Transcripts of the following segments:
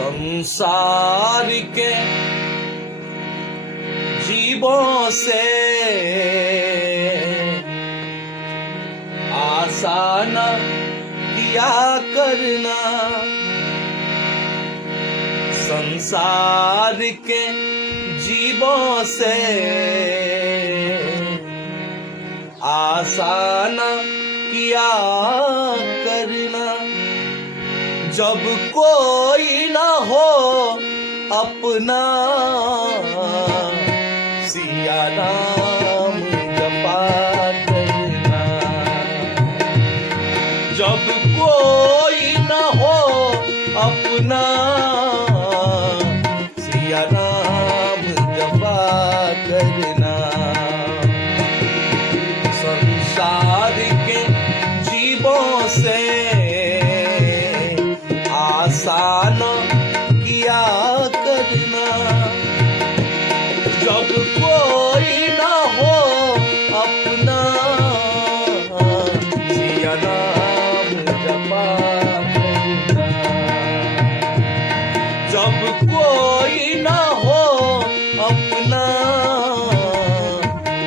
संसार के जीवों से आसान किया करना, संसार के जीवों से आसान किया करना। जब कोई न हो अपना सिया नाम जपा करना, जब कोई न हो अपना सिया नाम जपा करना। संसार के जीवों से आसान किया करना, जब कोई न हो अपना सिया नाम जपा करना, जब कोई न हो अपना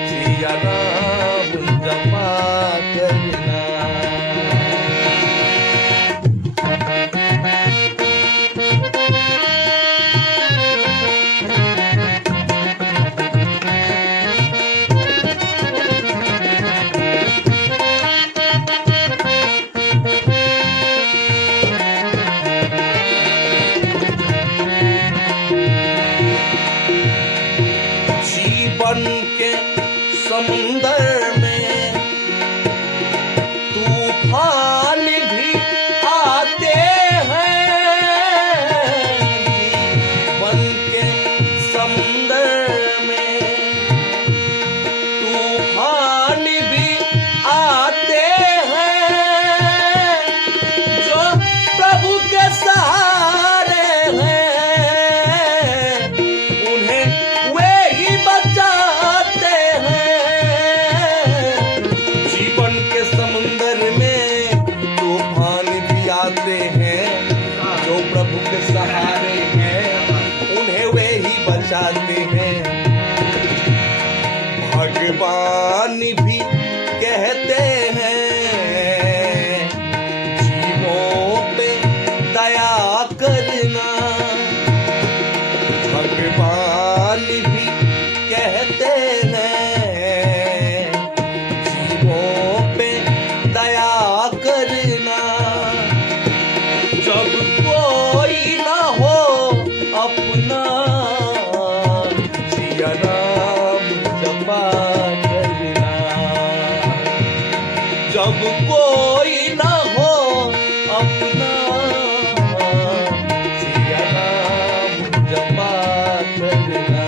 सिया नाम जपा करना। जीवन के समुंदर में तूफान भी आते हैं, जीवन के समुंदर में तूफान भी आते हैं, जो प्रभु के सहारे हैं उन्हें वे ही बचाते हैं। जीवन के समुंदर में तूफान भी आते हैं, जो प्रभु के सहारे हैं उन्हें वे ही बचाते हैं। भगवान भी कहते हैं जीवों पे दया करना, भगवान भी कहते हैं जीवों पे दया करना। जब कोई न हो अपना सिया नाम जपा करना, जब कोई न हो अपना सिया नाम जपा करना।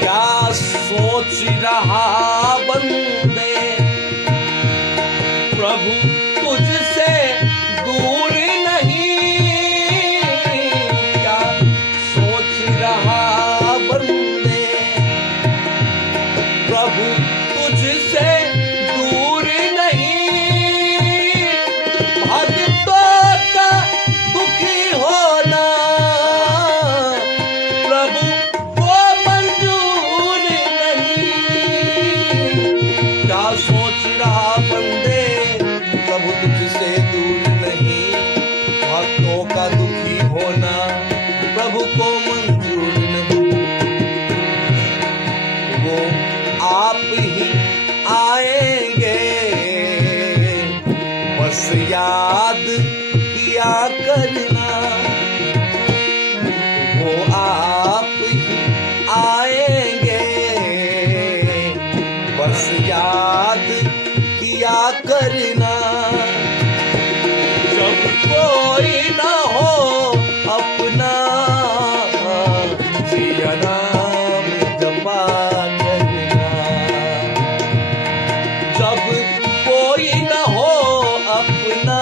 क्या सोच रहा बंदे प्रभु तुझसे दूर नहीं, क्या सोच रहा बंदे प्रभु तुझसे दूर नहीं। भक्तों का दुखी होना प्रभु को मंजूर नहीं। क्या सोच रहा बंदे प्रभु तुझसे दूर नहीं, भक्तों का दुखी होना प्रभु को मंजूर नहीं। वो आप ही आएंगे बस याद किया करना, वो आप ही आएंगे बस याद किया करना। जब कोई न हो अपना सिया नाम जपा जपा करना। जब कोई न हो अपना,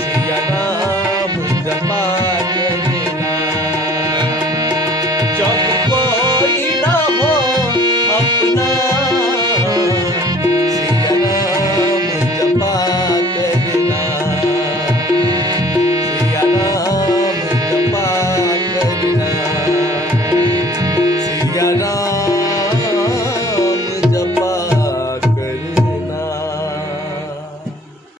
सिया नाम जपा करना। जब कोई न हो अपना,